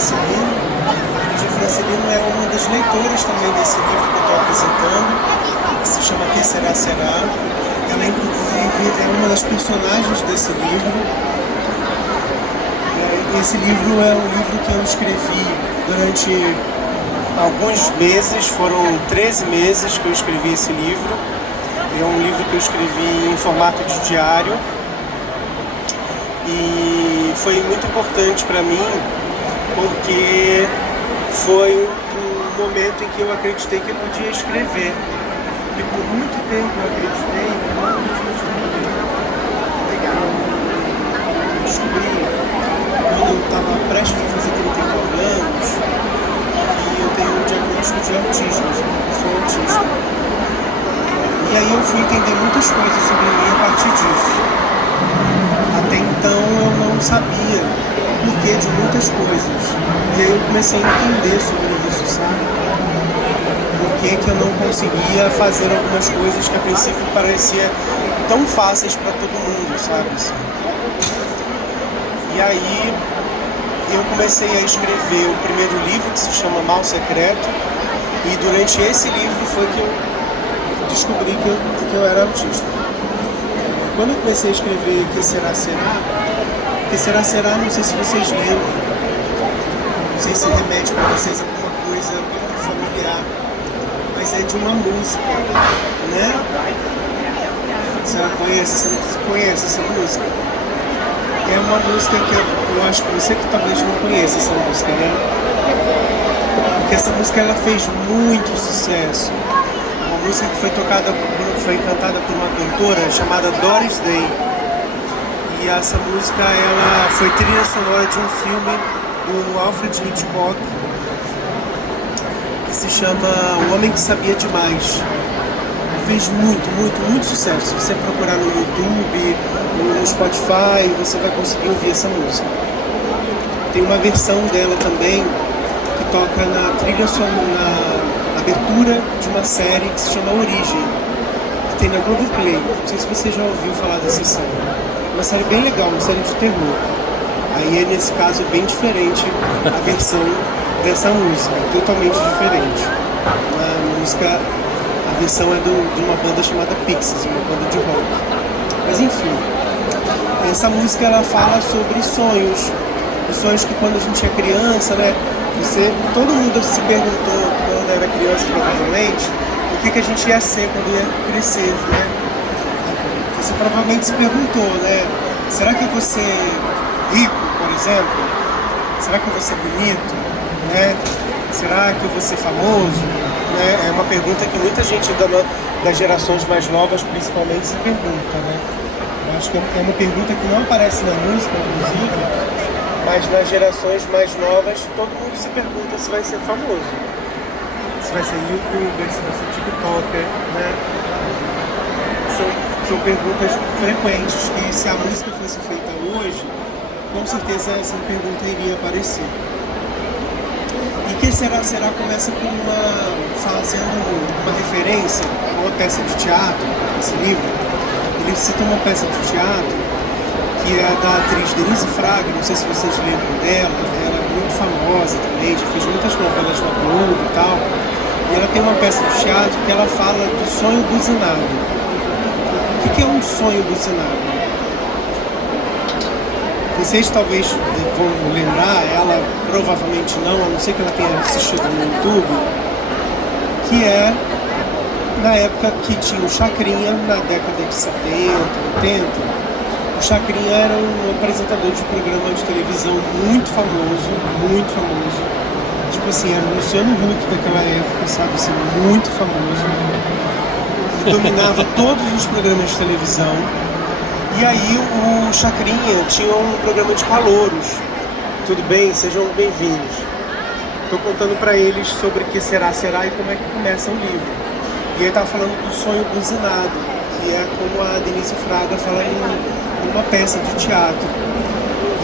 Francelino. Lígia Francelino é uma das leitoras também desse livro que eu estou apresentando, que se chama Que Será Será. Ela, inclusive, é uma das personagens desse livro. Esse livro é um livro que eu escrevi durante alguns meses, foram 13 meses que eu escrevi esse livro. É um livro que eu escrevi em formato de diário e foi muito importante para mim porque foi um momento em que eu acreditei que eu podia escrever. E por muito tempo eu acreditei que eu não podia escrever. Legal. Eu descobri, quando eu estava prestes a fazer 39 anos, que eu tenho um diagnóstico de autismo, eu sou autista. E aí eu fui entender muitas coisas sobre mim a partir disso. Até então eu não sabia o porquê de muitas coisas. E aí eu comecei a entender sobre isso, sabe? Por que eu não conseguia fazer algumas coisas que a princípio pareciam tão fáceis para todo mundo, sabe? Assim. E aí eu comecei a escrever o primeiro livro, que se chama Mal Secreto, e durante esse livro foi que eu descobri que eu era autista. Quando eu comecei a escrever Que Será Será, Que Será Será, não sei se vocês lembram, não sei se remete para vocês alguma coisa familiar, mas é de uma música, né? Você conhece essa música? É uma música que eu acho que você que talvez não conheça essa música, né? Porque essa música ela fez muito sucesso. Uma música que foi cantada por uma cantora chamada Doris Day. E essa música ela foi trilha sonora de um filme do Alfred Hitchcock que se chama O Homem que Sabia Demais. Fez muito sucesso. Se você procurar no YouTube, no Spotify, você vai conseguir ouvir essa música. Tem uma versão dela também que toca na trilha sonora, na abertura de uma série que se chama Origem, que tem na Globoplay. Não sei se você já ouviu falar dessa série. Uma série bem legal, uma série de terror. Aí é, nesse caso, bem diferente a versão dessa música, totalmente diferente. A versão é de uma banda chamada Pixies, uma banda de rock. Mas enfim, essa música ela fala sobre sonhos. Os sonhos que quando a gente é criança, né? Todo mundo se perguntou quando era criança, provavelmente, o que a gente ia ser quando ia crescer, né? Você provavelmente se perguntou, né? Será que eu vou ser rico, por exemplo? Será que eu vou ser bonito? Né? Será que eu vou ser famoso? Né? É uma pergunta que muita gente das gerações mais novas principalmente se pergunta, né? Eu acho que é uma pergunta que não aparece na música, inclusive, mas nas gerações mais novas todo mundo se pergunta se vai ser famoso, se vai ser youtuber, se vai ser tiktoker, né? São perguntas frequentes que, se a música fosse feita hoje, com certeza essa pergunta iria aparecer. E Que Será Será começa fazendo uma referência a uma peça de teatro, esse livro. Ele cita uma peça de teatro que é da atriz Denise Fraga, não sei se vocês lembram dela, ela é muito famosa também, já fez muitas novelas na Globo e tal. E ela tem uma peça de teatro que ela fala do sonho buzinado. O que é um sonho buzinado? Vocês talvez vão lembrar, ela provavelmente não, a não ser que ela tenha assistido no YouTube, que é na época que tinha o Chacrinha, na década de 70, 80. O Chacrinha era um apresentador de programa de televisão muito famoso. Tipo assim, era o Luciano Huck daquela época, sabe assim, muito famoso. Ele dominava todos os programas de televisão. E aí o Chacrinha tinha um programa de calouros. Tudo bem? Sejam bem-vindos. Estou contando para eles sobre Que Será Será e como é que começa o livro. E ele estava falando do sonho buzinado, que é como a Denise Fraga fala numa peça de teatro.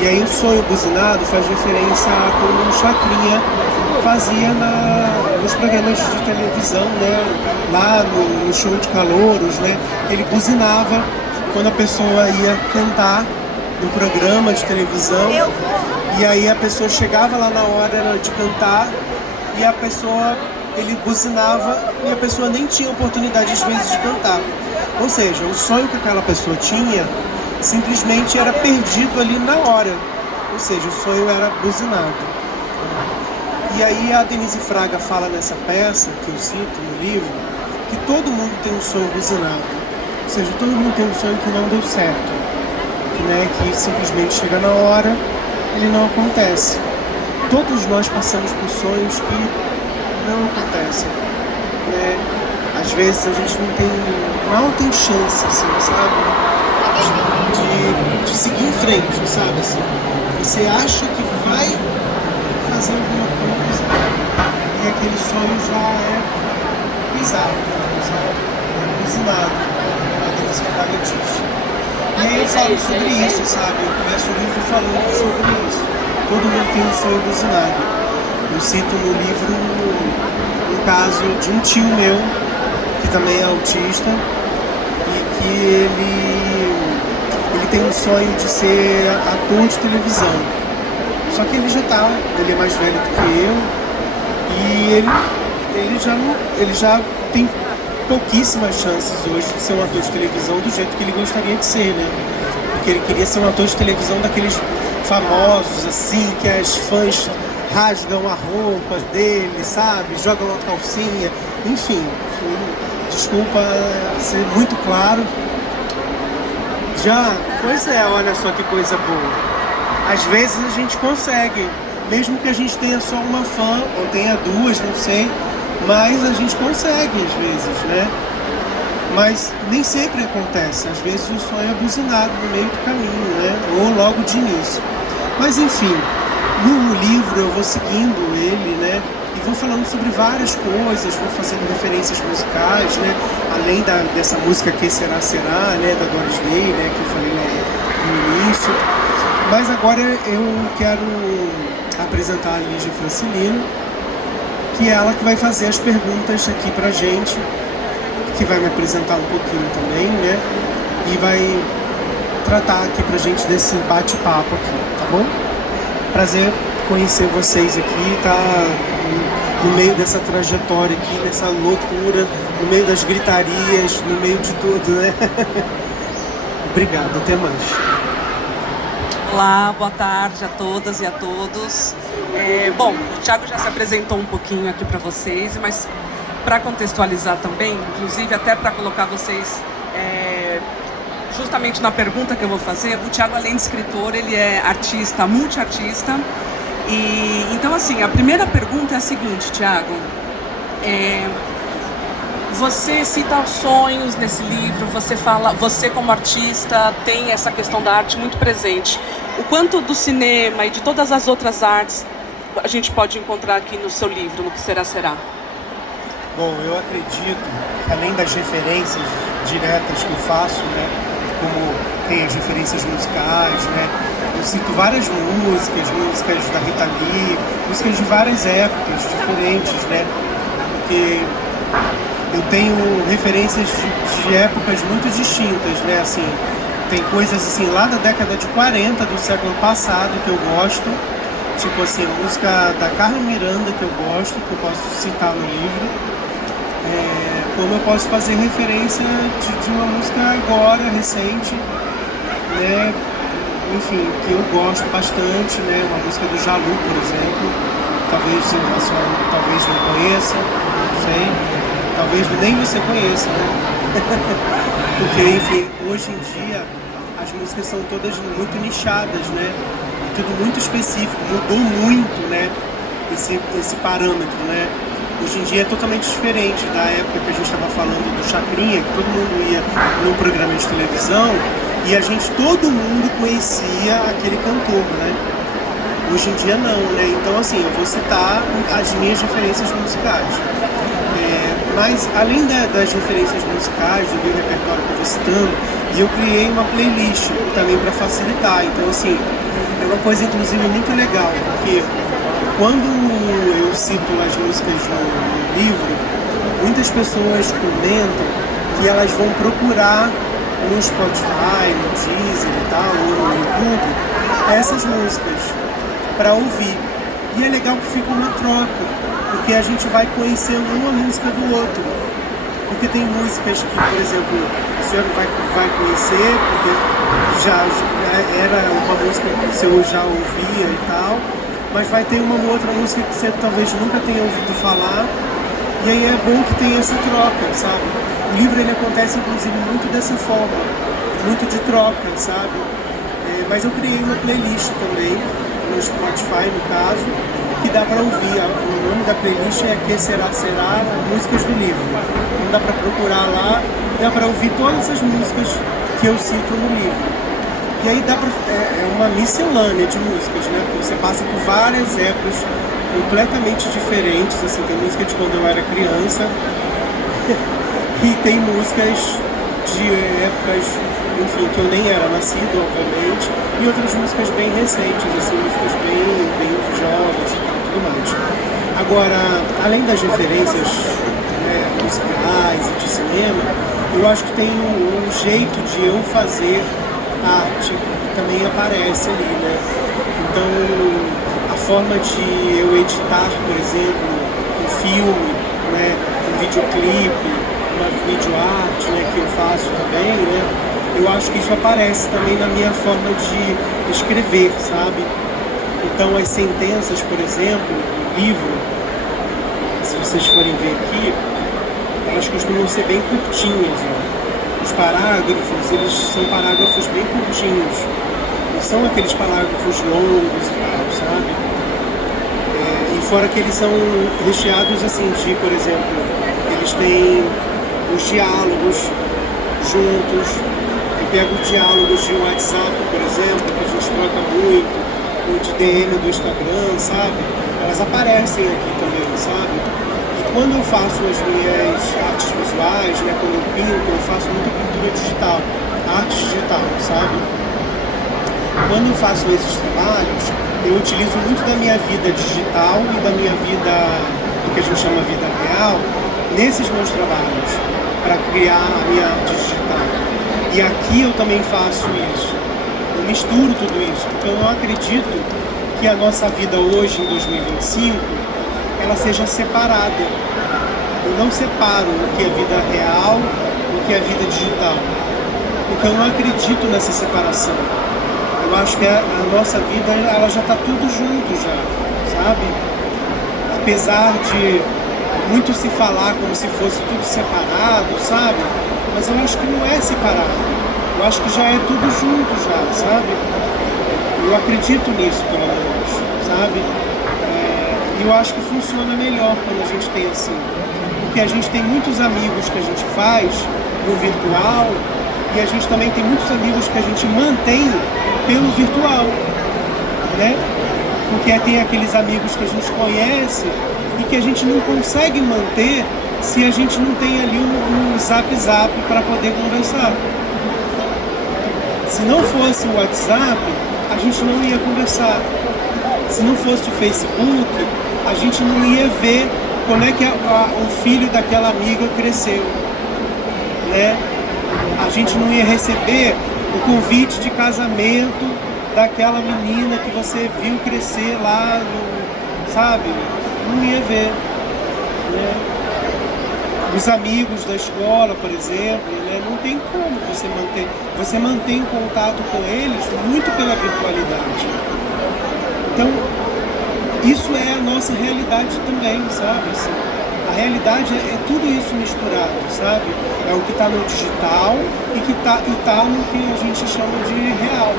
E aí o sonho buzinado faz referência a como o Chacrinha fazia nos programas de televisão, né? Lá no show de calouros, né? Ele buzinava quando a pessoa ia cantar no programa de televisão, E aí a pessoa chegava lá na hora de cantar e a pessoa, ele buzinava e a pessoa nem tinha oportunidade às vezes de cantar. Ou seja, o sonho que aquela pessoa tinha simplesmente era perdido ali na hora. Ou seja, o sonho era buzinado. E aí a Denise Fraga fala nessa peça, que eu cito no livro, que todo mundo tem um sonho buzinado. Ou seja, todo mundo tem um sonho que não deu certo. Que simplesmente chega na hora, ele não acontece. Todos nós passamos por sonhos que não acontecem. Às vezes a gente mal tem chance, assim, sabe? De seguir em frente, sabe? Assim, você acha que vai fazer alguma coisa e aquele sonho já é pisado, sabe? Buzinado, a Denise Fraga diz. E aí eu falo sobre isso, sabe? Eu começo o livro falando sobre isso. Todo mundo tem um sonho buzinado. Eu cito no livro um caso de um tio meu, que também é autista, e que ele tem um sonho de ser ator de televisão. Só que ele é mais velho do que eu, e ele já tem pouquíssimas chances hoje de ser um ator de televisão do jeito que ele gostaria de ser, né? Porque ele queria ser um ator de televisão daqueles famosos, assim, que as fãs rasgam a roupa dele, sabe? Jogam a calcinha, enfim. Desculpa ser muito claro. Pois é, olha só que coisa boa. Às vezes a gente consegue, mesmo que a gente tenha só uma fã, ou tenha duas, não sei, mas a gente consegue às vezes, né? Mas nem sempre acontece. Às vezes o sonho é buzinado no meio do caminho, né? Ou logo de início. Mas enfim, no livro eu vou seguindo ele, né? E vou falando sobre várias coisas, vou fazendo referências musicais, né? Além dessa música Que Será Será, né? Da Doris Day, né? Que eu falei lá no início. Mas agora eu quero apresentar a Lígia Francilino, que é ela que vai fazer as perguntas aqui pra gente, que vai me apresentar um pouquinho também, né? E vai tratar aqui pra gente desse bate-papo aqui, tá bom? Prazer conhecer vocês aqui, tá no meio dessa trajetória aqui, nessa loucura, no meio das gritarias, no meio de tudo, né? Obrigado, até mais. Olá, boa tarde a todas e a todos. Bom, o Thiago já se apresentou um pouquinho aqui para vocês, mas para contextualizar também, inclusive até para colocar vocês justamente na pergunta que eu vou fazer, o Thiago, além de escritor, ele é artista, multiartista. E então, assim, a primeira pergunta é a seguinte, Thiago. Você cita os sonhos nesse livro, você como artista tem essa questão da arte muito presente. O quanto do cinema e de todas as outras artes a gente pode encontrar aqui no seu livro, no Que Será Será? Bom, eu acredito, além das referências diretas que eu faço, né, como tem as referências musicais, né, eu cito várias músicas da Rita Lee, músicas de várias épocas diferentes, né, porque eu tenho referências de épocas muito distintas, né, assim, tem coisas assim lá da década de 40 do século passado que eu gosto, tipo assim, música da Carmen Miranda que eu gosto, que eu posso citar no livro. Como eu posso fazer referência de uma música agora, recente, né? Enfim, que eu gosto bastante, né? Uma música do Jalu, por exemplo. Talvez a senhora não conheça, não sei. Talvez nem você conheça, né? Porque, enfim, hoje em dia as músicas são todas muito nichadas, né? E tudo muito específico, mudou muito, né? Esse parâmetro, né? Hoje em dia é totalmente diferente da época que a gente estava falando do Chacrinha, que todo mundo ia num programa de televisão e todo mundo conhecia aquele cantor, né? Hoje em dia não, né? Então, assim, eu vou citar as minhas referências musicais. Mas, além das referências musicais, do meu repertório que eu vou citando, eu criei uma playlist também para facilitar. Então, assim, é uma coisa, inclusive, muito legal, porque quando eu cito as músicas no livro, muitas pessoas comentam que elas vão procurar no Spotify, no Deezer e tal, ou no YouTube, essas músicas. para ouvir. E é legal que fica uma troca, porque a gente vai conhecendo uma música do outro. Porque tem músicas que, por exemplo, o senhor vai conhecer, porque já era uma música que o senhor já ouvia e tal, mas vai ter uma outra música que você talvez nunca tenha ouvido falar, e aí é bom que tenha essa troca, sabe? O livro ele acontece inclusive muito dessa forma, muito de troca, sabe? Mas eu criei uma playlist também, no Spotify no caso, que dá para ouvir. O nome da playlist é Que Será Será, músicas do livro. Então dá para procurar lá, dá para ouvir todas as músicas que eu cito no livro. E aí é uma miscelânea de músicas, né? Porque você passa por várias épocas completamente diferentes, assim, tem música de quando eu era criança e tem músicas de épocas, enfim, que eu nem era nascido, obviamente, e outras músicas bem recentes, assim, músicas bem jovens e tal, tudo mais. Agora, além das referências musicais e de cinema, eu acho que tem um jeito de eu fazer arte que também aparece ali, né? Então, a forma de eu editar, por exemplo, um filme, né, um videoclipe, uma videoarte, né, que eu faço também, né? Eu acho que isso aparece também na minha forma de escrever, sabe? Então, as sentenças, por exemplo, do livro, se vocês forem ver aqui, elas costumam ser bem curtinhas, né? Os parágrafos, eles são parágrafos bem curtinhos, não são aqueles parágrafos longos e tal, sabe? E fora que eles são recheados assim de, por exemplo, eles têm os diálogos juntos. Eu pego diálogos de WhatsApp, por exemplo, que a gente troca muito, ou de DM do Instagram, sabe? Elas aparecem aqui também, sabe? Quando eu faço as minhas artes visuais, né, quando eu pinto, eu faço muita pintura digital, arte digital, sabe? Quando eu faço esses trabalhos, eu utilizo muito da minha vida digital e da minha vida, do que a gente chama vida real, nesses meus trabalhos, para criar a minha arte digital. E aqui eu também faço isso. Eu misturo tudo isso, porque eu não acredito que a nossa vida hoje, em 2025, ela seja separada. Eu não separo o que é vida real do que é vida digital, porque eu não acredito nessa separação. Eu acho que a nossa vida ela já está tudo junto já, sabe? Apesar de muito se falar como se fosse tudo separado, sabe? Mas eu acho que não é separado. Eu acho que já é tudo junto já, sabe? Eu acredito nisso, pelo menos, sabe? E eu acho que funciona melhor quando a gente tem assim. Porque a gente tem muitos amigos que a gente faz no virtual e a gente também tem muitos amigos que a gente mantém pelo virtual, né? Porque tem aqueles amigos que a gente conhece e que a gente não consegue manter se a gente não tem ali um zap para poder conversar. Se não fosse o WhatsApp, a gente não ia conversar. Se não fosse o Facebook, a gente não ia ver como é que o filho daquela amiga cresceu, né? A gente não ia receber o convite de casamento daquela menina que você viu crescer lá, sabe? Não ia ver, né? Os amigos da escola, por exemplo, né? Não tem como você mantém contato com eles muito pela virtualidade. Então, isso é a nossa realidade também, sabe? Assim, a realidade é tudo isso misturado, sabe? É o que está no digital e tá no que a gente chama de real.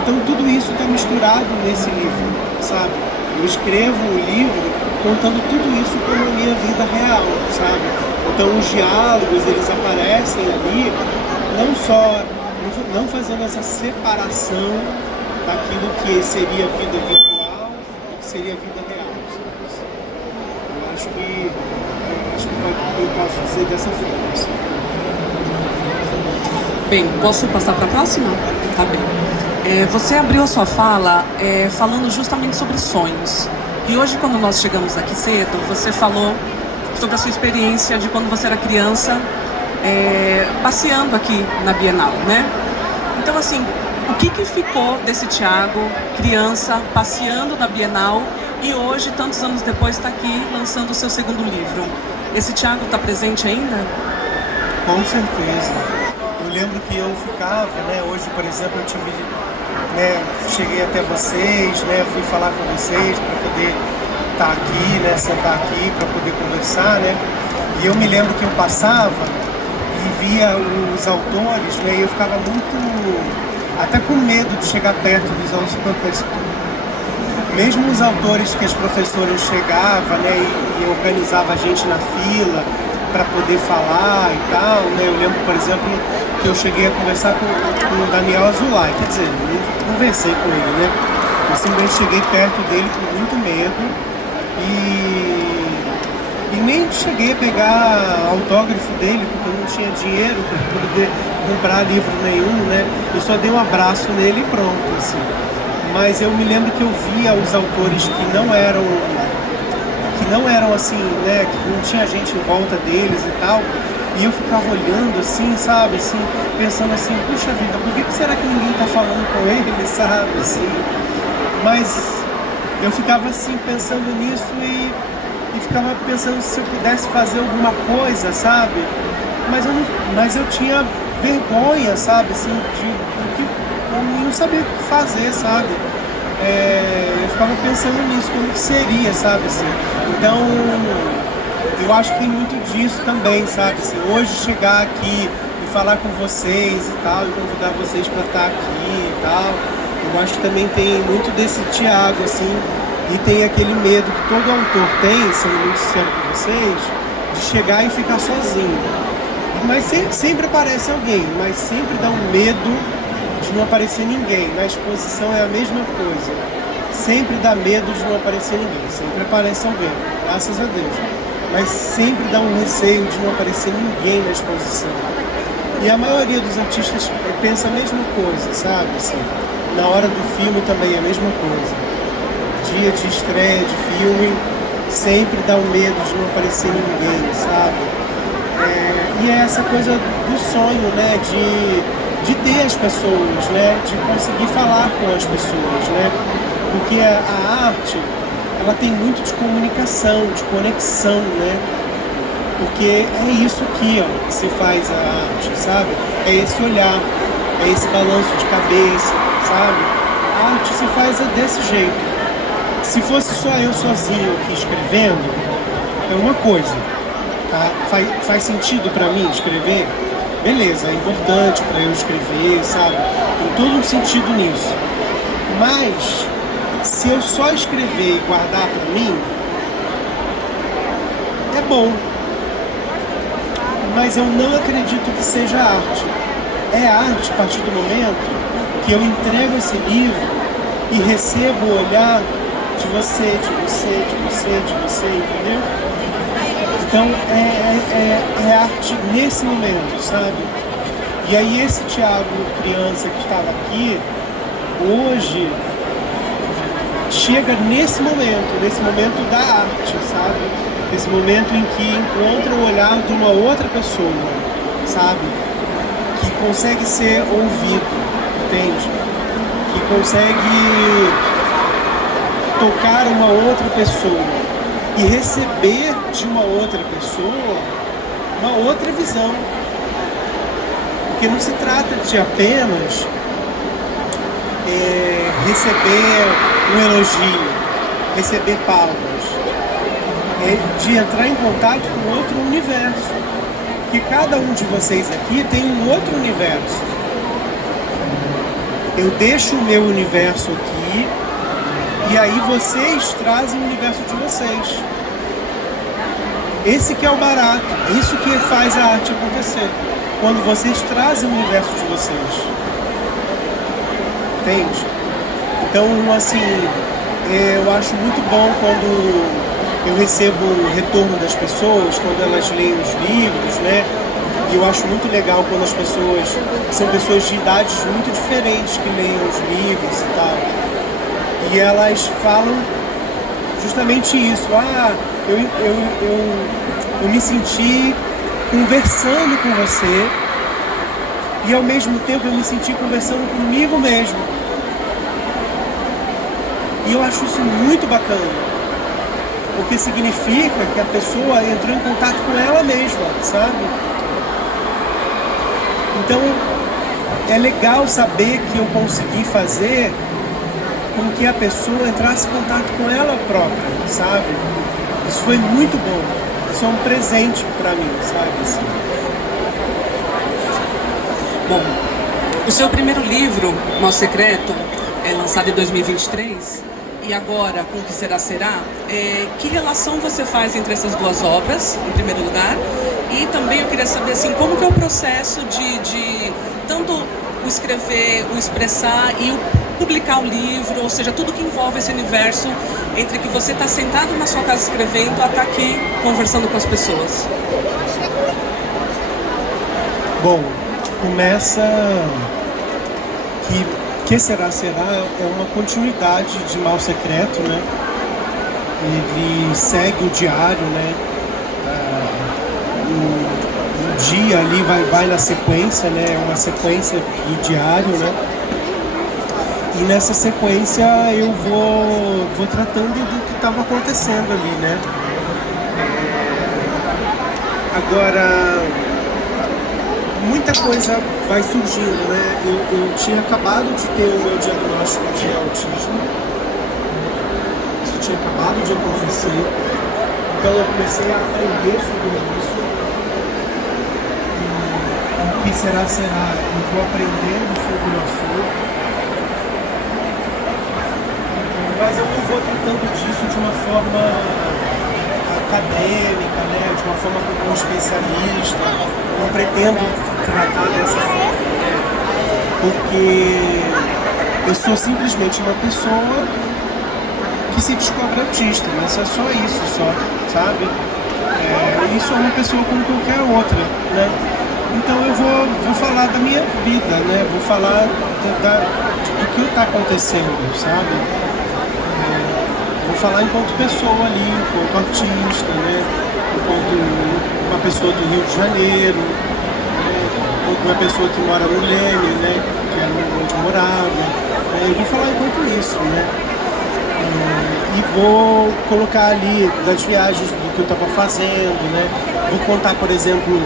Então tudo isso está misturado nesse livro, sabe? Eu escrevo um livro contando tudo isso como a minha vida real, sabe? Então os diálogos, eles aparecem ali, não fazendo essa separação daquilo que seria vida virtual e que seria vida real, sabe? Eu acho que eu posso dizer dessa forma, assim. Bem, posso passar para a próxima? Tá bem. Você abriu a sua fala falando justamente sobre sonhos. E hoje, quando nós chegamos aqui cedo, você falou sobre a sua experiência de quando você era criança, passeando aqui na Bienal, né? Então, assim, O que ficou desse Thiago, criança, passeando na Bienal e hoje, tantos anos depois, está aqui lançando o seu segundo livro? Esse Thiago está presente ainda? Com certeza. Eu lembro que eu ficava, né? Hoje, por exemplo, eu tive, né? Cheguei até vocês, né? Fui falar com vocês para poder estar aqui, né? Sentar aqui para poder conversar, né? E eu me lembro que eu passava e via os autores, né? E eu ficava muito, até com medo de chegar perto dos autores. Mesmo os autores que as professoras chegavam, né? E organizava a gente na fila para poder falar e tal, né? Eu lembro, por exemplo, que eu cheguei a conversar com o Daniel Azulay, quer dizer, não conversei com ele, né? Eu simplesmente cheguei perto dele com muito medo e nem cheguei a pegar autógrafo dele, porque eu não tinha dinheiro para poder comprar livro nenhum, né? Eu só dei um abraço nele e pronto, assim. Mas eu me lembro que eu via os autores que não eram assim, né, que não tinha gente em volta deles e tal, e eu ficava olhando assim, sabe, assim, pensando assim, puxa vida, por que será que ninguém tá falando com ele, sabe, assim, mas eu ficava assim, pensando nisso e ficava pensando se eu pudesse fazer alguma coisa, sabe, mas eu tinha vergonha, sabe, assim, do que eu não sabia o que fazer, sabe. Eu ficava pensando nisso, como que seria, sabe, assim. Então, eu acho que tem muito disso também, sabe, assim. Hoje chegar aqui e falar com vocês e tal, e convidar vocês para estar aqui e tal, eu acho que também tem muito desse Thiago, assim, e tem aquele medo que todo autor tem, sendo muito sincero com vocês, de chegar e ficar sozinho. Mas sempre aparece alguém, mas sempre dá um medo de não aparecer ninguém. Na exposição é a mesma coisa. Sempre dá medo de não aparecer ninguém. Sempre aparece alguém, graças a Deus. Mas sempre dá um receio de não aparecer ninguém na exposição. E a maioria dos artistas pensa a mesma coisa, sabe? Assim, na hora do filme também é a mesma coisa. Dia de estreia de filme, sempre dá um medo de não aparecer ninguém, sabe? E é essa coisa do sonho, né? De ter as pessoas, né? De conseguir falar com as pessoas, né? Porque a arte, ela tem muito de comunicação, de conexão, né? Porque é isso aqui, ó, que se faz a arte, sabe? É esse olhar, é esse balanço de cabeça, sabe? A arte se faz desse jeito. Se fosse só eu sozinho aqui escrevendo, é uma coisa, tá? Faz sentido pra mim escrever? Beleza, é importante para eu escrever, sabe? Tem todo um sentido nisso. Mas, se eu só escrever e guardar para mim, é bom. Mas eu não acredito que seja arte. É arte a partir do momento que eu entrego esse livro e recebo o olhar de você, entendeu? Então é arte nesse momento, sabe? E aí esse Thiago, criança que estava aqui, hoje chega nesse momento da arte, sabe? Nesse momento em que encontra o olhar de uma outra pessoa, sabe? Que consegue ser ouvido, entende? Que consegue tocar uma outra pessoa e receber de uma outra pessoa uma outra visão. Porque não se trata de apenas receber um elogio, receber palmas. É de entrar em contato com outro universo. Porque cada um de vocês aqui tem um outro universo. Eu deixo o meu universo aqui e aí vocês trazem o universo de vocês. Esse que é o barato, isso que faz a arte acontecer. Quando vocês trazem o universo de vocês. Entende? Então, assim, eu acho muito bom quando eu recebo o retorno das pessoas, quando elas leem os livros, né? E eu acho muito legal quando as pessoas, são pessoas de idades muito diferentes que leem os livros e tal. E elas falam justamente isso. Eu me senti conversando com você e ao mesmo tempo eu me senti conversando comigo mesmo. E eu acho isso muito bacana, porque significa que a pessoa entrou em contato com ela mesma, sabe? Então é legal saber que eu consegui fazer com que a pessoa entrasse em contato com ela própria, sabe? Isso foi muito bom. Isso é um presente pra mim, sabe? Assim. Bom, o seu primeiro livro, Mal Secreto, é lançado em 2023. E agora, com o que será, será, que relação você faz entre essas duas obras, em primeiro lugar? E também eu queria saber, assim, como que é o processo de tanto o escrever, o expressar e o publicar o livro, ou seja, tudo que envolve esse universo entre que você está sentado na sua casa escrevendo a estar aqui conversando com as pessoas. Bom, começa que será, será é uma continuidade de Mal Secreto, né? Ele segue o diário, né? O dia ali vai na sequência, né? É uma sequência do diário, né? E nessa sequência eu vou tratando do que estava acontecendo ali, né? Agora, muita coisa vai surgindo, né? Eu tinha acabado de ter o meu diagnóstico de autismo. Isso tinha acabado de acontecer. Então eu comecei a aprender sobre isso. E o que será, será. Eu vou aprendendo sobre o assunto. Mas eu não vou tratando disso de uma forma acadêmica, né? De uma forma como um especialista. Não pretendo tratar dessa forma, né? Porque eu sou simplesmente uma pessoa que se descobre autista, mas é só isso, sabe? Isso é uma pessoa como qualquer outra, né? Então eu vou falar da minha vida, né? Vou falar do que está acontecendo, sabe? Vou falar enquanto pessoa ali, enquanto artista, né? Enquanto uma pessoa do Rio de Janeiro, né? Enquanto uma pessoa que mora no Leme, né? Que era onde eu morava. Eu vou falar enquanto isso, né? E vou colocar ali das viagens do que eu estava fazendo, né? Vou contar, por exemplo,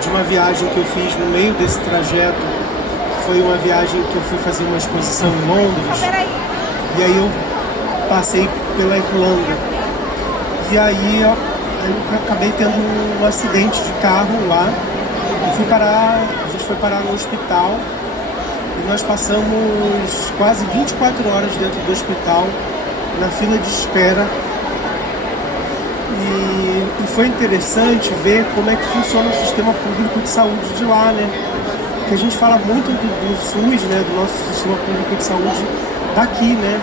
de uma viagem que eu fiz no meio desse trajeto, que foi uma viagem que eu fui fazer uma exposição em Londres. E aí eu passei pela Irlanda. E aí eu acabei tendo um acidente de carro lá. A gente foi parar no hospital. E nós passamos quase 24 horas dentro do hospital, na fila de espera. E foi interessante ver como é que funciona o sistema público de saúde de lá, né? Porque a gente fala muito do SUS, né? Do nosso sistema público de saúde daqui, né?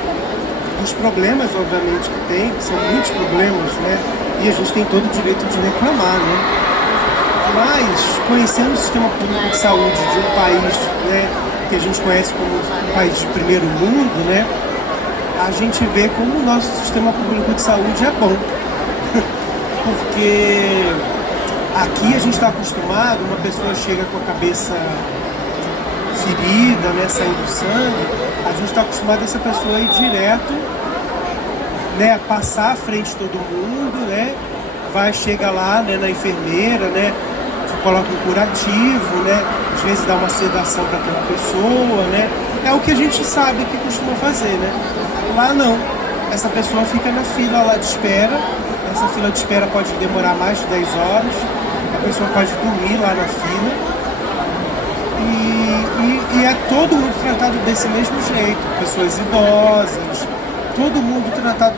Dos problemas, obviamente, que tem, que são muitos problemas, né? E a gente tem todo o direito de reclamar, né? Mas, conhecendo o sistema público de saúde de um país, né, que a gente conhece como um país de primeiro mundo, né? A gente vê como o nosso sistema público de saúde é bom. Porque aqui a gente está acostumado, uma pessoa chega com a cabeça ferida, né, saindo sangue, a gente está acostumado a essa pessoa ir direto, né, passar à frente de todo mundo, né, chega lá, né, na enfermeira, né, coloca um curativo, né, às vezes dá uma sedação para aquela pessoa, né, é o que a gente sabe que costuma fazer, né. Lá não, essa pessoa fica na fila lá de espera, essa fila de espera pode demorar mais de 10 horas, a pessoa pode dormir lá na fila. E é todo mundo tratado desse mesmo jeito, pessoas idosas, todo mundo tratado,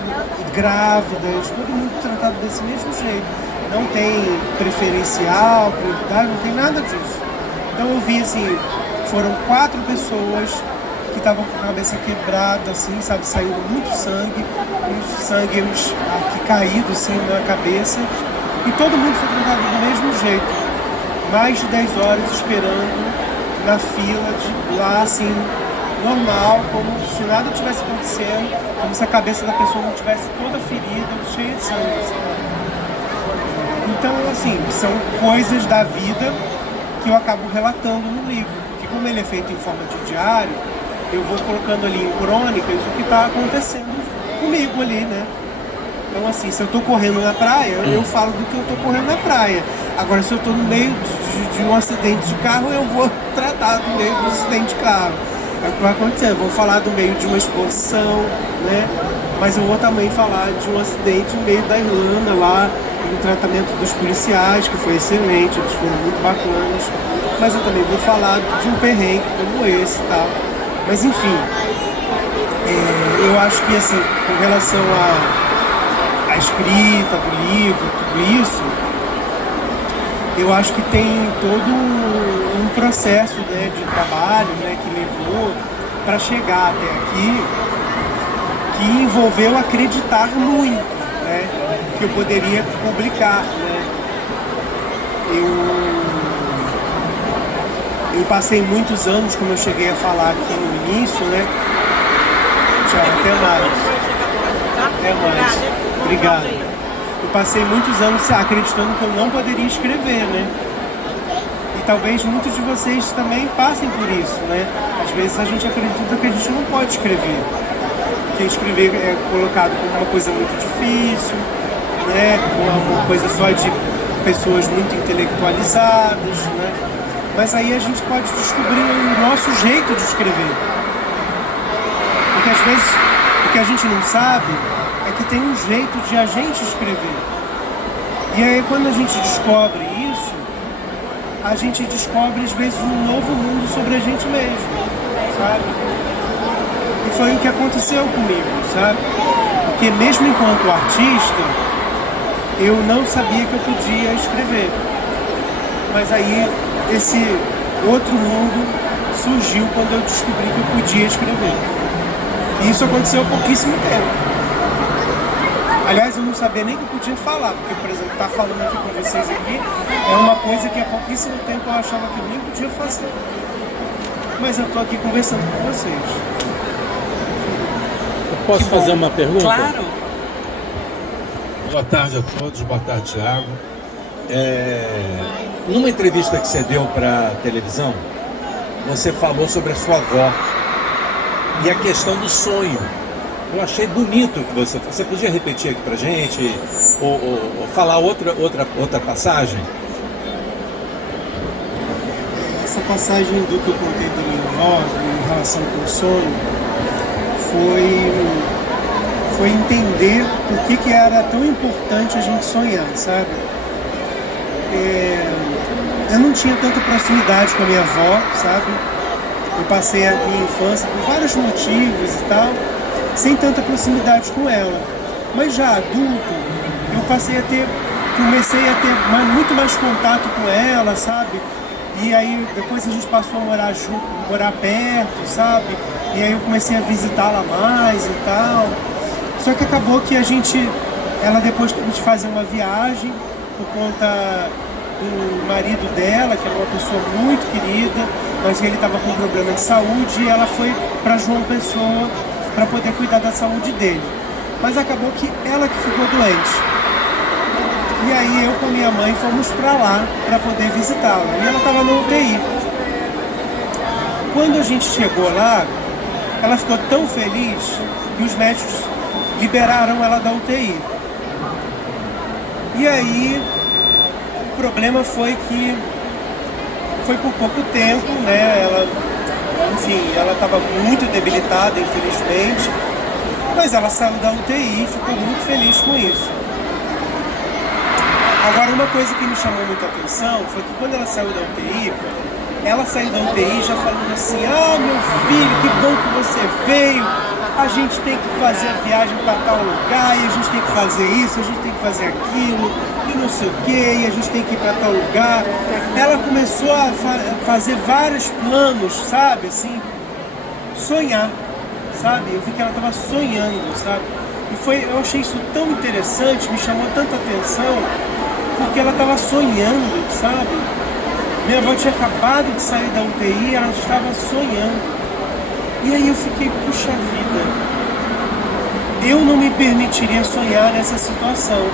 grávidas, todo mundo tratado desse mesmo jeito. Não tem preferencial, prioridade, não tem nada disso. Então eu vi assim, foram 4 pessoas que estavam com a cabeça quebrada, assim, sabe, saindo muito sangue aqui caído assim na cabeça, e todo mundo foi tratado do mesmo jeito. Mais de 10 horas esperando na fila de lá, assim, normal, como se nada tivesse acontecendo, como se a cabeça da pessoa não tivesse toda ferida, cheia de sangue. Então, assim, são coisas da vida que eu acabo relatando no livro. como ele é feito em forma de diário, eu vou colocando ali em crônicas o que está acontecendo comigo ali, né? Então, assim, se eu tô correndo na praia, eu falo do que eu tô correndo na praia. Agora, se eu tô no meio de um acidente de carro, eu vou tratar do meio do acidente de carro. É o que vai acontecer. Eu vou falar do meio de uma exposição, né? Mas eu vou também falar de um acidente no meio da Irlanda, lá, no tratamento dos policiais, que foi excelente, eles foram muito bacanas. Mas eu também vou falar de um perrengue como esse e tal. Mas, enfim, eu acho que, assim, com relação a escrita do livro, tudo isso, eu acho que tem todo um processo, né, de trabalho, né, que levou para chegar até aqui, que envolveu acreditar muito, né, que eu poderia publicar, né. Eu passei muitos anos, como eu cheguei a falar aqui no início, né. Tchau, até mais. Até mais. Obrigado. Eu passei muitos anos acreditando que eu não poderia escrever, né? E talvez muitos de vocês também passem por isso, né? Às vezes a gente acredita que a gente não pode escrever. Que escrever é colocado como uma coisa muito difícil, né? Como uma coisa só de pessoas muito intelectualizadas, né? Mas aí a gente pode descobrir o nosso jeito de escrever. Porque às vezes o que a gente não sabe é que tem um jeito de a gente escrever. E aí quando a gente descobre isso, a gente descobre às vezes um novo mundo sobre a gente mesmo, sabe? E foi o que aconteceu comigo, sabe? Porque mesmo enquanto artista, eu não sabia que eu podia escrever. Mas aí esse outro mundo surgiu quando eu descobri que eu podia escrever. E isso aconteceu há pouquíssimo tempo. Aliás, eu não sabia nem que eu podia falar, porque, por exemplo, estar falando aqui com vocês aqui é uma coisa que há pouquíssimo tempo eu achava que eu nem podia fazer. Mas eu estou aqui conversando com vocês. Eu posso fazer uma pergunta? Claro. Boa tarde a todos, boa tarde, Thiago. Numa entrevista que você deu para a televisão, você falou sobre a sua avó e a questão do sonho. Eu achei bonito que você podia repetir aqui pra gente ou falar outra passagem? Essa passagem do que eu contei da minha avó em relação com o sonho foi entender por que era tão importante a gente sonhar, sabe? Eu não tinha tanta proximidade com a minha avó, sabe? Eu passei a minha infância por vários motivos e tal, sem tanta proximidade com ela. Mas já adulto, eu comecei a ter muito mais contato com ela, sabe? E aí depois a gente passou a morar junto, morar perto, sabe? E aí eu comecei a visitá-la mais e tal. Só que acabou que ela depois teve de fazer uma viagem por conta do marido dela, que era uma pessoa muito querida, mas ele estava com problema de saúde e ela foi para João Pessoa para poder cuidar da saúde dele. Mas acabou que ela que ficou doente. E aí eu com minha mãe fomos para lá para poder visitá-la. E ela estava no UTI. Quando a gente chegou lá, ela ficou tão feliz que os médicos liberaram ela da UTI. E aí o problema foi que foi por pouco tempo, né? Ela estava muito debilitada, infelizmente, mas ela saiu da UTI e ficou muito feliz com isso. Agora, uma coisa que me chamou muita atenção foi que quando ela saiu da UTI já falando assim: ah, meu filho, que bom que você veio, a gente tem que fazer a viagem para tal lugar, e a gente tem que fazer isso, a gente tem que fazer aquilo, e não sei o que, e a gente tem que ir para tal lugar. Ela começou a fazer vários planos, sabe, assim, sonhar, sabe? Eu vi que ela estava sonhando, sabe? Eu achei isso tão interessante, me chamou tanta atenção, porque ela estava sonhando, sabe? Minha avó tinha acabado de sair da UTI, ela estava sonhando. E aí eu fiquei, puxa vida, eu não me permitiria sonhar nessa situação.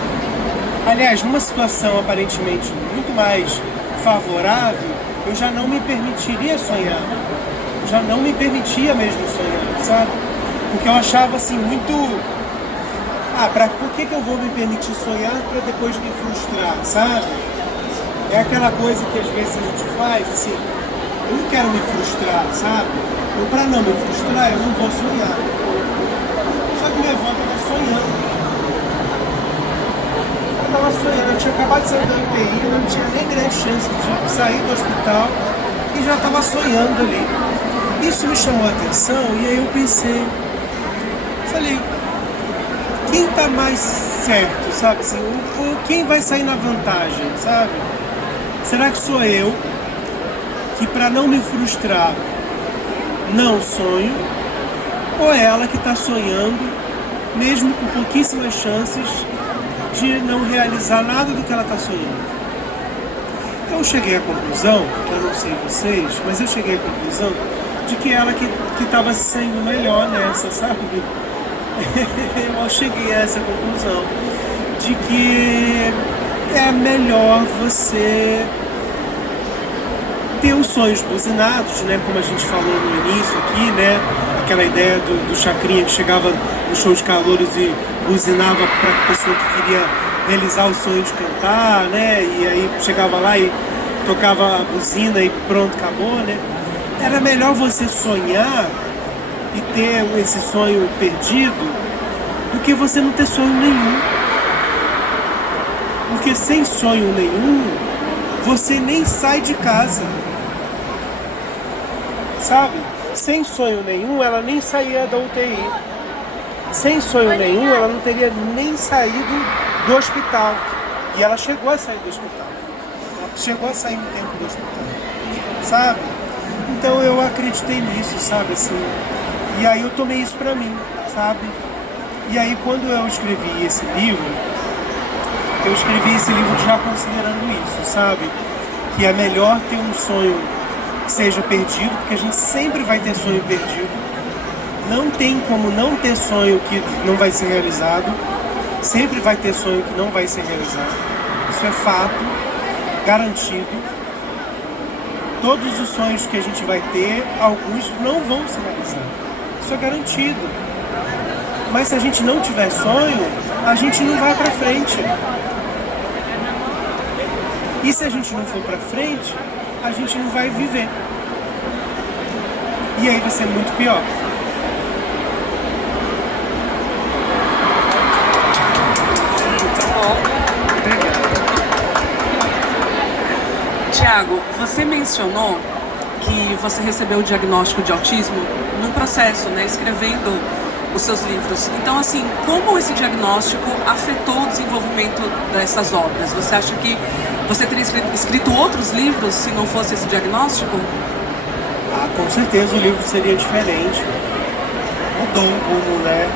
Aliás, numa situação aparentemente muito mais favorável, eu já não me permitiria sonhar. Eu já não me permitia mesmo sonhar, sabe? Porque eu achava assim muito... por que eu vou me permitir sonhar para depois me frustrar, sabe? É aquela coisa que às vezes a gente faz, assim, eu não quero me frustrar, sabe? Então, para não me frustrar, eu não vou sonhar. Só que minha avó estava sonhando. Eu estava sonhando, eu tinha acabado de sair da UTI, não tinha nem grande chance de sair do hospital e já estava sonhando ali. Isso me chamou a atenção e aí eu pensei, falei, quem está mais certo, sabe? Assim, quem vai sair na vantagem, sabe? Será que sou eu, que para não me frustrar, não sonho? Ou é ela que está sonhando, mesmo com pouquíssimas chances de não realizar nada do que ela está sonhando? Eu cheguei à conclusão, eu não sei vocês, mas eu cheguei à conclusão de que ela que estava sendo melhor nessa, sabe? Eu cheguei a essa conclusão de que é melhor você ter os sonhos buzinados, né? Como a gente falou no início aqui, né? Aquela ideia do Chacrinha que chegava no show de calouros e buzinava para a pessoa que queria realizar o sonho de cantar, né? E aí chegava lá e tocava a buzina e pronto, acabou, né? Era melhor você sonhar e ter esse sonho perdido do que você não ter sonho nenhum. Porque sem sonho nenhum, você nem sai de casa. Sabe? Sem sonho nenhum, ela nem saía da UTI. Sem sonho nenhum, ela não teria nem saído do hospital. E ela chegou a sair do hospital. Ela chegou a sair um tempo do hospital. Sabe? Então eu acreditei nisso, sabe? Assim, e aí eu tomei isso pra mim, sabe? E aí quando eu escrevi esse livro, já considerando isso, sabe? Que é melhor ter um sonho que seja perdido, porque a gente sempre vai ter sonho perdido. Não tem como não ter sonho que não vai ser realizado. Sempre vai ter sonho que não vai ser realizado. Isso é fato, garantido. Todos os sonhos que a gente vai ter, alguns não vão se realizar. Isso é garantido. Mas se a gente não tiver sonho, a gente não vai pra frente. E se a gente não for pra frente, a gente não vai viver. E aí vai ser muito pior. Tiago, você mencionou que você recebeu o diagnóstico de autismo num processo, né, escrevendo os seus livros. Então, assim, como esse diagnóstico afetou o desenvolvimento dessas obras? Você acha que você teria escrito outros livros se não fosse esse diagnóstico? Com certeza o livro seria diferente. Mudou o rumo, né?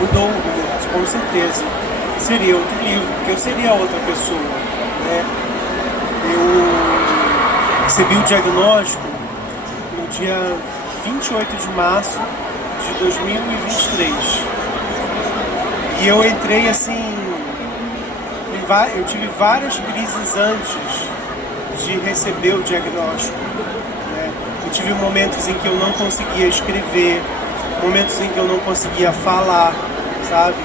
Mudou o rumo, com certeza. Seria outro livro, porque eu seria outra pessoa, né? Eu recebi o diagnóstico no dia 28 de março de 2023. E eu entrei assim, eu tive várias crises antes de receber o diagnóstico, né? Eu tive momentos em que eu não conseguia escrever, momentos em que eu não conseguia falar, sabe?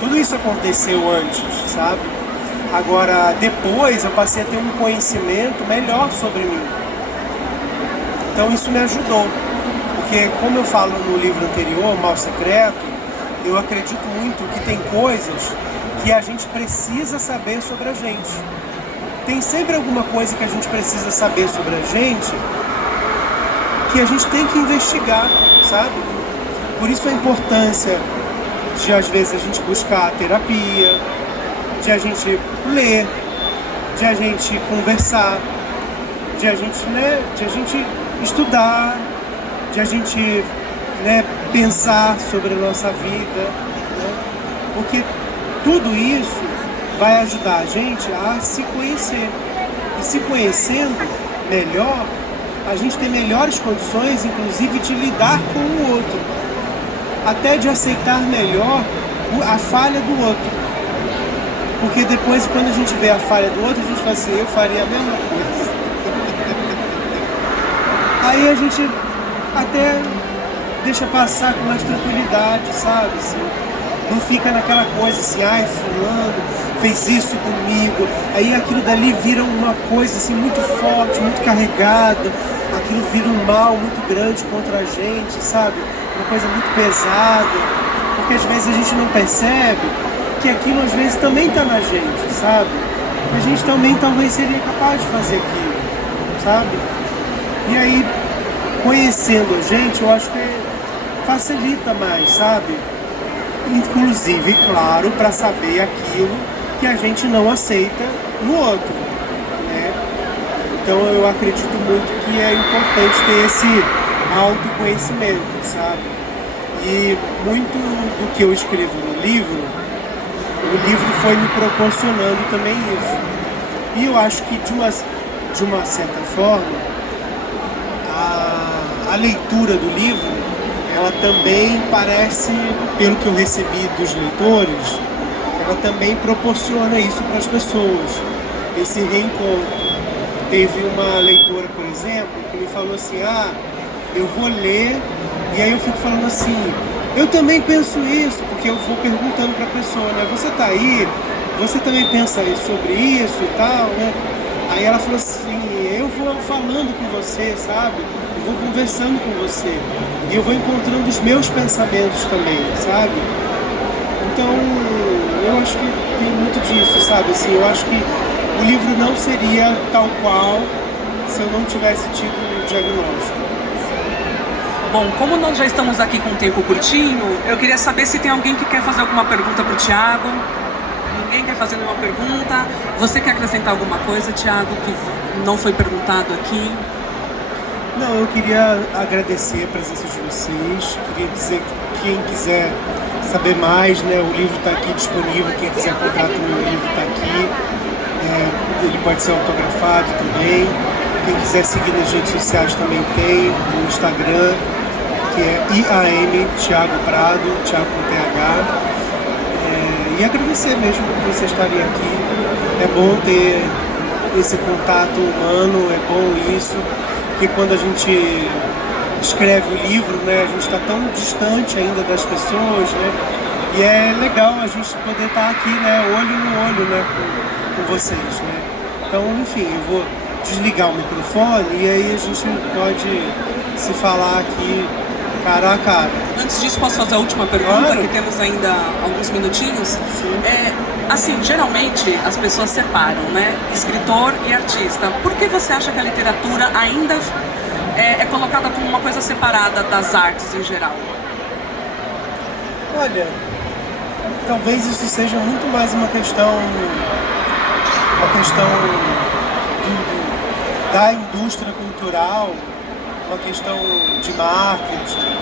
Tudo isso aconteceu antes, sabe? Agora, depois eu passei a ter um conhecimento melhor sobre mim. Então isso me ajudou. Porque, como eu falo no livro anterior, Mal Secreto, eu acredito muito que tem coisas que a gente precisa saber sobre a gente. Tem sempre alguma coisa que a gente precisa saber sobre a gente que a gente tem que investigar, sabe? Por isso a importância de, às vezes, a gente buscar terapia, de a gente ler, de a gente conversar, de a gente estudar, de a gente, né, pensar sobre a nossa vida, né? Porque tudo isso vai ajudar a gente a se conhecer. E se conhecendo melhor, a gente tem melhores condições, inclusive, de lidar com o outro. Até de aceitar melhor a falha do outro. Porque depois, quando a gente vê a falha do outro, a gente fala assim, eu faria a mesma coisa. Aí a gente até deixa passar com mais tranquilidade, sabe? Assim, não fica naquela coisa assim, ai, fulano fez isso comigo. Aí aquilo dali vira uma coisa assim muito forte, muito carregada. Aquilo vira um mal muito grande contra a gente, sabe? Uma coisa muito pesada. Porque às vezes a gente não percebe que aquilo às vezes também está na gente, sabe? A gente também talvez seria capaz de fazer aquilo, sabe? E aí, conhecendo a gente, eu acho que facilita mais, sabe? Inclusive, claro, para saber aquilo que a gente não aceita no outro, né? Então eu acredito muito que é importante ter esse autoconhecimento, sabe? E muito do que eu escrevo no livro, o livro foi me proporcionando também isso. E eu acho que de uma certa forma, a leitura do livro, ela também parece, pelo que eu recebi dos leitores, ela também proporciona isso para as pessoas, esse reencontro. Teve uma leitora, por exemplo, que me falou assim, eu vou ler, e aí eu fico falando assim, eu também penso isso, porque eu vou perguntando para a pessoa, né, você tá aí, você também pensa sobre isso e tal, né? Aí ela falou assim, eu vou falando com você, sabe? Eu vou conversando com você. E eu vou encontrando os meus pensamentos também, sabe? Então, eu acho que tem muito disso, sabe? Assim, eu acho que o livro não seria tal qual se eu não tivesse tido o diagnóstico. Bom, como nós já estamos aqui com um tempo curtinho, eu queria saber se tem alguém que quer fazer alguma pergunta para o Thiago. Ninguém quer fazer nenhuma pergunta? Você quer acrescentar alguma coisa, Thiago, que não foi perguntado aqui? Não, eu queria agradecer a presença de vocês. Queria dizer que quem quiser saber mais, né, o livro está aqui disponível. Quem quiser comprar também o livro está aqui. Ele pode ser autografado também. Quem quiser seguir nas redes sociais também tem. No Instagram, que é IAM Thiago Prado, Thiago com TH. E agradecer mesmo por vocês estarem aqui. É bom ter esse contato humano, é bom isso, porque quando a gente escreve o livro, né, a gente está tão distante ainda das pessoas, né, e é legal a gente poder estar aqui, né, olho no olho, né, com vocês, né. Então, enfim, eu vou desligar o microfone e aí a gente pode se falar aqui cara a cara. Antes disso, posso fazer a última pergunta, Claro. que temos ainda alguns minutinhos? Sim. Assim, geralmente as pessoas separam, né? Escritor e artista. Por que você acha que a literatura ainda é colocada como uma coisa separada das artes em geral? Olha, talvez isso seja muito mais uma questão da indústria cultural, uma questão de marketing,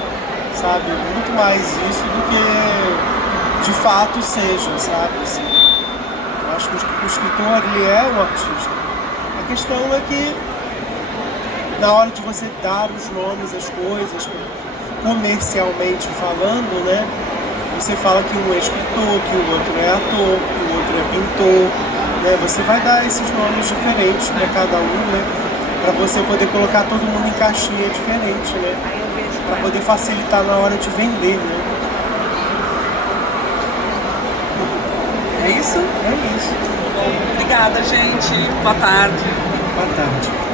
sabe? Muito mais isso do que de fato seja, sabe? Assim, eu acho que o escritor, ele é um artista. A questão é que na hora de você dar os nomes às coisas, comercialmente falando, né? Você fala que um é escritor, que o outro é ator, que o outro é pintor, né? Você vai dar esses nomes diferentes para cada um, né? Para você poder colocar todo mundo em caixinha diferente, né? Para poder facilitar na hora de vender, né? É isso? É isso. Bom, obrigada, gente. Boa tarde. Boa tarde.